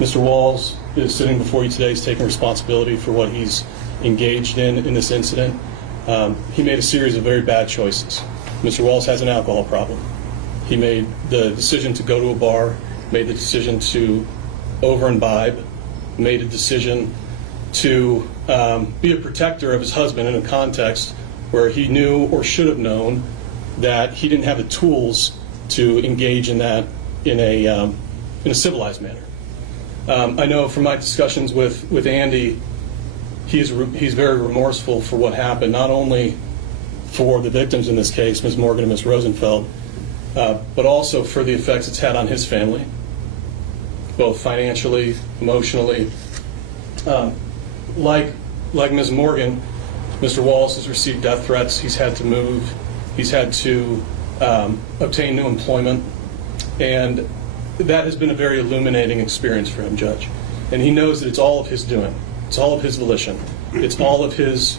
Mr. Walls is sitting before you today. He's taking responsibility for what he's engaged in this incident. He made a series of very bad choices. Mr. Walls has an alcohol problem. He made the decision to go to a bar, made the decision to over-imbibe, made a decision to be a protector of his husband in a context where he knew or should have known that he didn't have the tools to engage in that in a civilized manner. I know from my discussions with Andy, he's very remorseful for what happened, not only for the victims in this case, Ms. Morgan and Ms. Rosenfeld, but also for the effects it's had on his family, both financially, emotionally. Like Ms. Morgan, Mr. Walls has received death threats. He's had to move. He's had to obtain new employment. And that has been a very illuminating experience for him, Judge. And he knows that it's all of his doing. It's all of his volition. It's all of his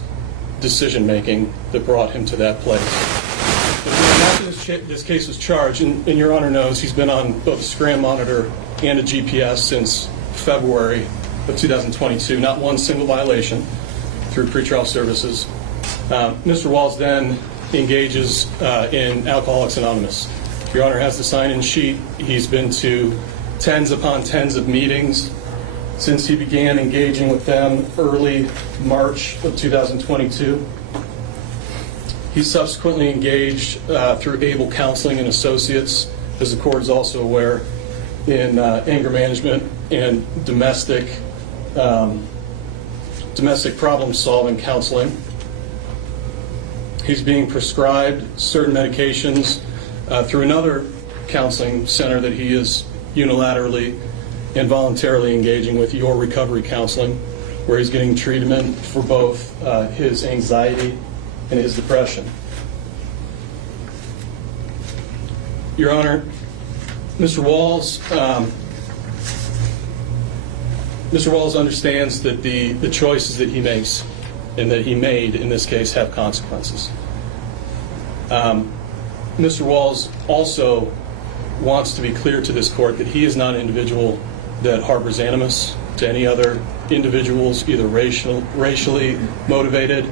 decision-making that brought him to that place. But after this case was charged, and Your Honor knows he's been on both a Scram monitor and a GPS since February of 2022, not one single violation through pretrial services. Mr. Walls then engages in Alcoholics Anonymous. Your Honor has the sign-in sheet. He's been to tens upon tens of meetings since he began engaging with them early March of 2022. He subsequently engaged through Able Counseling and Associates, as the court is also aware, in anger management and domestic problem-solving counseling. He's being prescribed certain medications through another counseling center that he is unilaterally and voluntarily engaging with, Your Recovery Counseling, where he's getting treatment for both his anxiety and his depression. Your Honor, Mr. Walls understands that the choices that he makes and that he made in this case have consequences. Mr. Walls also wants to be clear to this court that he is not an individual that harbors animus to any other individuals, either racially motivated,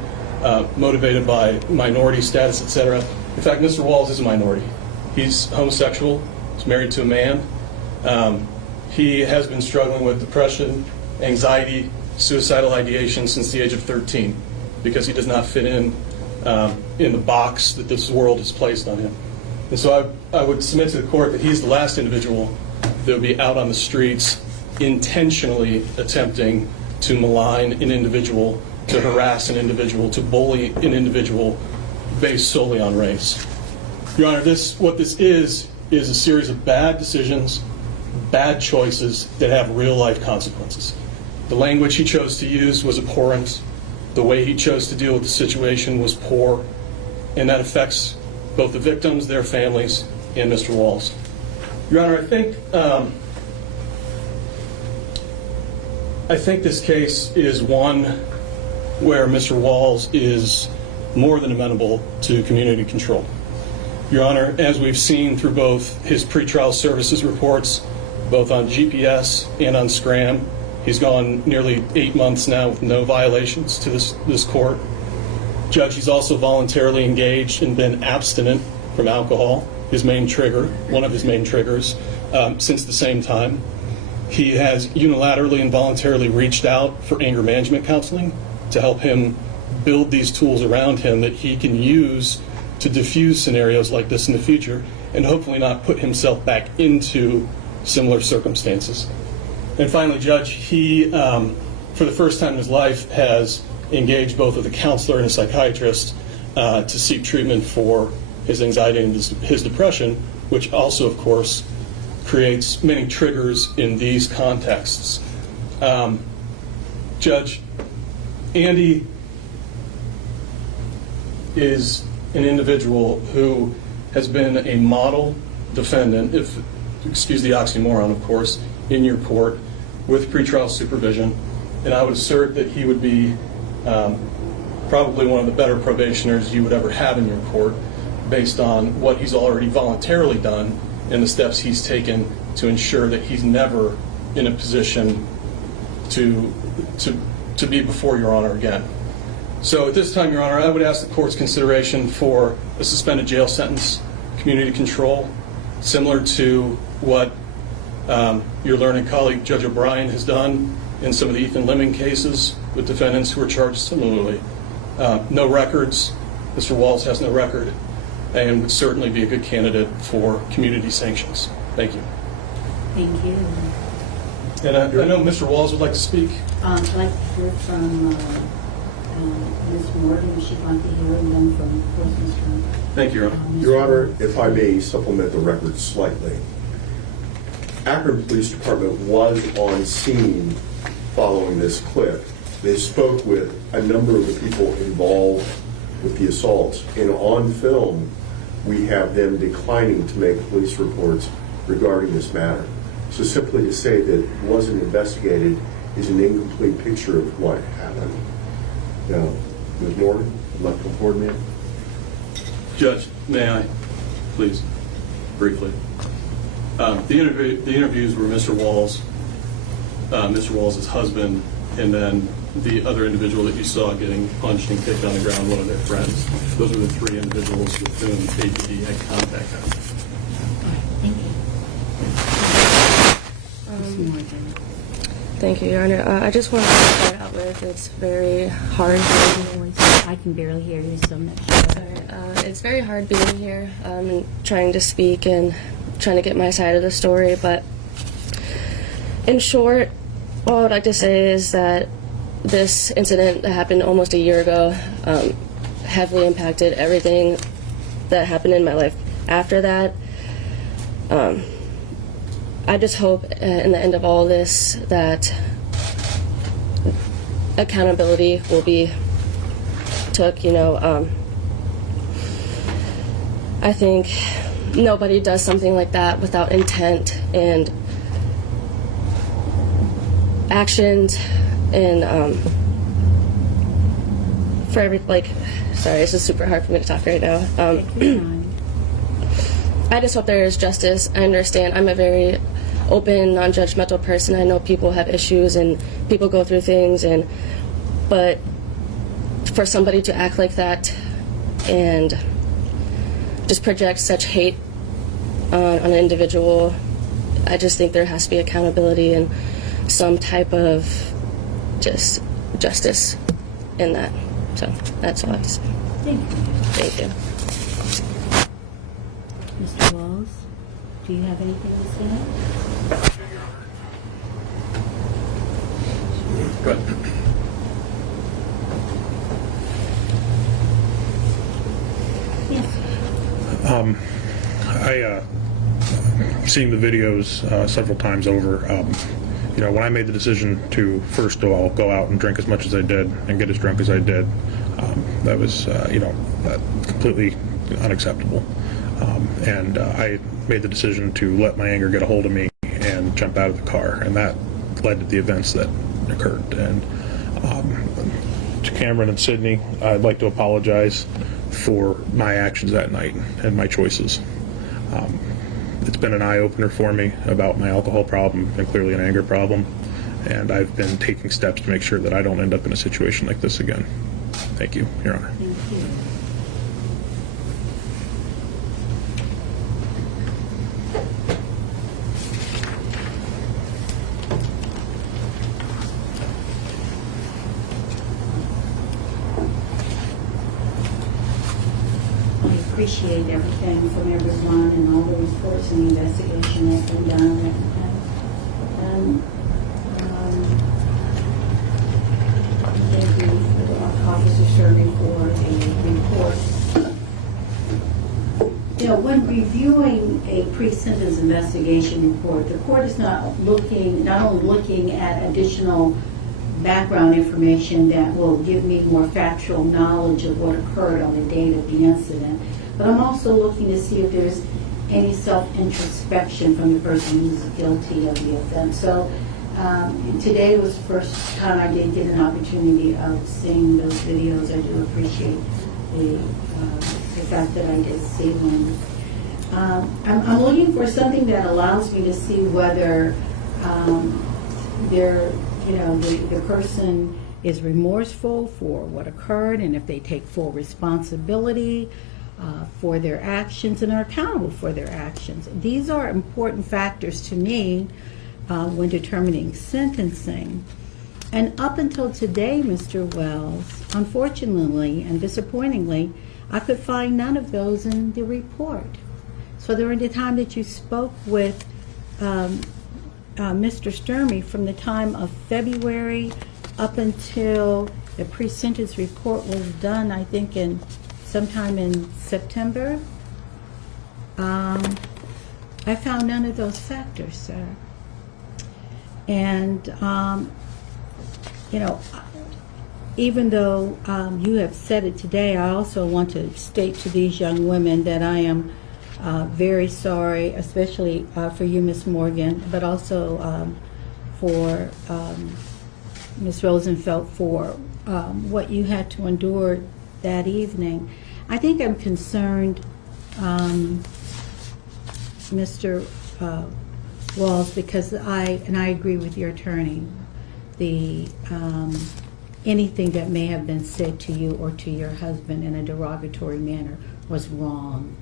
motivated by minority status, etc. In fact, Mr. Walls is a minority. He's homosexual. He's married to a man. He has been struggling with depression, anxiety, suicidal ideation since the age of 13 because he does not fit in the box that this world has placed on him. And so I would submit to the court that he's the last individual that would be out on the streets intentionally attempting to malign an individual, to harass an individual, to bully an individual based solely on race. Your Honor, what this is a series of bad decisions, bad choices that have real-life consequences. The language he chose to use was abhorrent. The way he chose to deal with the situation was poor, and that affects both the victims, their families, and Mr. Walls. Your Honor, I think this case is one where Mr. Walls is more than amenable to community control. Your Honor, as we've seen through both his pretrial services reports, both on GPS and on Scram, he's gone nearly 8 months now with no violations to this court. Judge, he's also voluntarily engaged and been abstinent from alcohol, his main trigger, one of his main triggers, since the same time. He has unilaterally and voluntarily reached out for anger management counseling to help him build these tools around him that he can use to diffuse scenarios like this in the future and hopefully not put himself back into similar circumstances. And finally, Judge, he, for the first time in his life, has engaged both with a counselor and a psychiatrist to seek treatment for his anxiety and his depression, which also, of course, creates many triggers in these contexts. Judge, Andy is an individual who has been a model defendant, excuse the oxymoron, of course, in your court with pretrial supervision, and I would assert that he would be probably one of the better probationers you would ever have in your court based on what he's already voluntarily done and the steps he's taken to ensure that he's never in a position to be before Your Honor again. So at this time, Your Honor, I would ask the court's consideration for a suspended jail sentence, community control, similar to what your learned colleague Judge O'Brien has done in some of the Ethan Leming cases with defendants who are charged similarly. No records. Mr. Walls has no record and would certainly be a good candidate for community sanctions. Thank you. Thank you. And I know Mr. Walls would like to speak. I'd like to hear from Ms. Morgan, if she'd like to hear, and then from Mr. Thank you, Your Honor. Your Honor, if I may supplement the record slightly. Akron Police Department was on scene following this clip. They spoke with a number of the people involved with the assaults, and on film, we have them declining to make police reports regarding this matter. So simply to say that it wasn't investigated is an incomplete picture of what happened. Now, Ms. Morgan, I'd like to come forward, ma'am. Judge, may I, please, briefly? The interviews were Mr. Walls, Mr. Walls' husband, and then the other individual that you saw getting punched and kicked on the ground, one of their friends. Those were the three individuals with whom APD had contact. Thank you, Your Honor. I just want to start out with, it's very hard. I can barely hear you, so I'm not sure. It's very hard being here and trying to speak and trying to get my side of the story, but in short, all I'd like to say is that this incident that happened almost a year ago heavily impacted everything that happened in my life after that. I just hope in the end of all this that accountability will be took. I think nobody does something like that without intent and actions, and for every, sorry, this is super hard for me to talk right now. I just hope there is justice. I understand I'm a very open, non-judgmental person. I know people have issues and people go through things, but for somebody to act like that and just project such hate on an individual, I just think there has to be accountability and some type of just justice in that. So that's all I have to say. Thank you. Thank you. Mr. Walls, do you have anything to say? Go ahead. Yes. Seeing the videos several times over, when I made the decision to first of all go out and drink as much as I did and get as drunk as I did, that was completely unacceptable. And I made the decision to let my anger get a hold of me and jump out of the car, and that led to the events that occurred. And to Cameron and Sydney, I'd like to apologize for my actions that night and my choices. It's been an eye-opener for me about my alcohol problem and clearly an anger problem, and I've been taking steps to make sure that I don't end up in a situation like this again. Thank you, Your Honor. Thank you. I appreciate everything from everyone and all the reports and the investigation that's been done. And thank you, Officer Sherman, for the report. When reviewing a pre-sentence investigation report, the court is not only looking at additional background information that will give me more factual knowledge of what occurred on the date of the incident, but I'm also looking to see if there's any self-introspection from the person who's guilty of the offense. So today was the first time I did get an opportunity of seeing those videos. I do appreciate the fact that I did see them. I'm looking for something that allows me to see whether the person is remorseful for what occurred, and if they take full responsibility for their actions and are accountable for their actions. These are important factors to me when determining sentencing. And up until today, Mr. Wells, unfortunately and disappointingly, I could find none of those in the report. So during the time that you spoke with Mr. Sturmey, from the time of February up until the pre-sentence report was done, I think sometime in September, I found none of those factors, sir. And, even though you have said it today, I also want to state to these young women that I am very sorry, especially for you, Ms. Morgan, but also for Ms. Rosenfeld, for what you had to endure that evening. I think I'm concerned, Mr. Walls, because I agree with your attorney. Anything that may have been said to you or to your husband in a derogatory manner was wrong,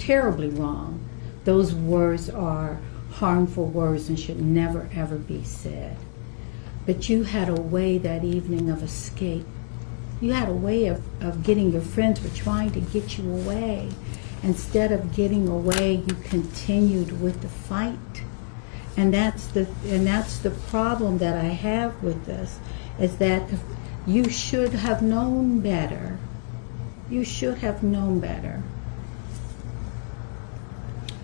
terribly wrong. Those words are harmful words and should never, ever be said. But you had a way that evening of escape. You had a way of getting, your friends were trying to get you away. Instead of getting away, you continued with the fight. And that's the problem that I have with this, is that you should have known better. You should have known better.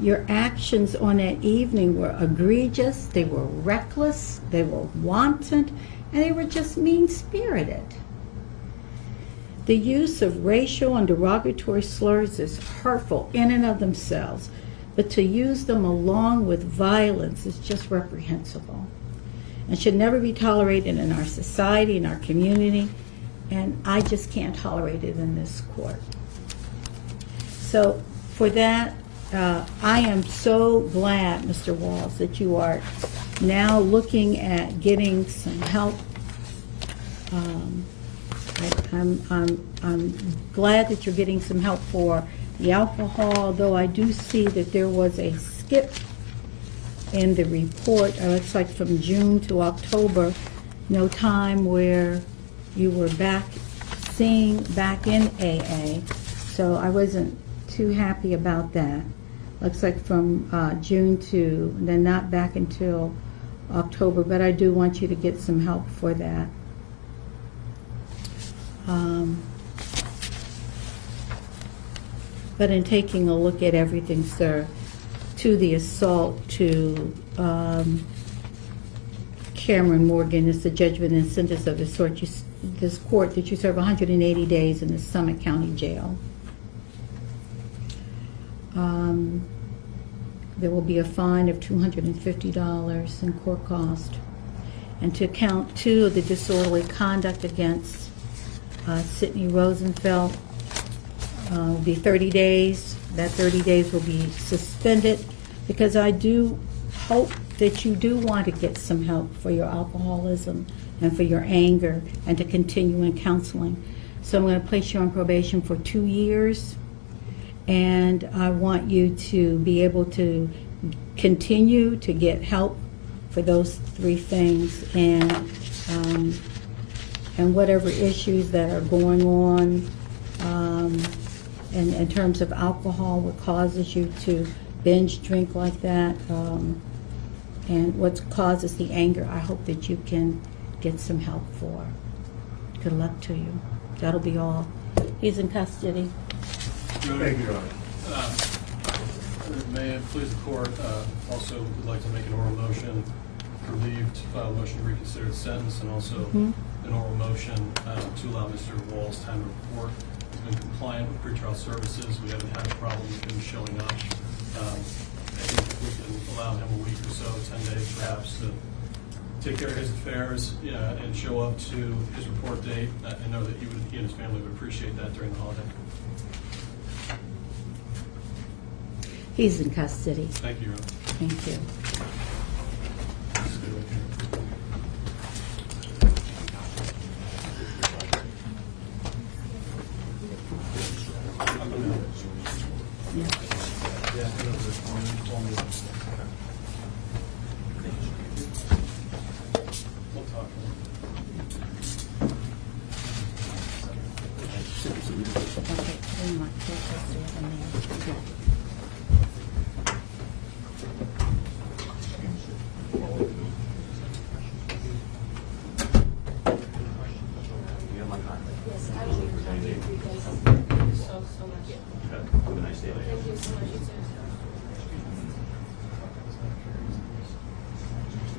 Your actions on that evening were egregious, they were reckless, they were wanton, and they were just mean-spirited. The use of racial and derogatory slurs is hurtful in and of themselves, but to use them along with violence is just reprehensible and should never be tolerated in our society, in our community, and I just can't tolerate it in this court. So for that, I am so glad, Mr. Walls, that you are now looking at getting some help. I'm glad that you're getting some help for the alcohol, though I do see that there was a skip in the report. It's like from June to October, no time where you were back in AA. So I wasn't too happy about that. Looks like from June to, then not back until October, but I do want you to get some help for that. But in taking a look at everything, sir, to the assault to Cameron Morgan, is the judgment and sentence of this court that you serve 180 days in the Summit County Jail. There will be a fine of $250 in court cost. And to count 2 of the disorderly conduct against Sydney Rosenfeld, will be 30 days. That 30 days will be suspended because I do hope that you do want to get some help for your alcoholism and for your anger and to continue in counseling. So I'm going to place you on probation for 2 years, and I want you to be able to continue to get help for those 3 things, and whatever issues that are going on in terms of alcohol, what causes you to binge drink like that, and what causes the anger, I hope that you can get some help for. Good luck to you. That'll be all. He's in custody. Thank you, Your Honor. May it please the court, also would like to make an oral motion for leave to file a motion to reconsider the sentence, and also an oral motion to allow Mr. Wall's time to report. He's been compliant with pretrial services. We haven't had a problem with him showing up. I think if we can allow him a week or so, 10 days perhaps, to take care of his affairs and show up to his report date, I know that he and his family would appreciate that during the holiday. He's in custody. Thank you, Your Honor. Thank you. We'll talk. Yes, I will be so much. Have a nice day. Thank you so much. You too.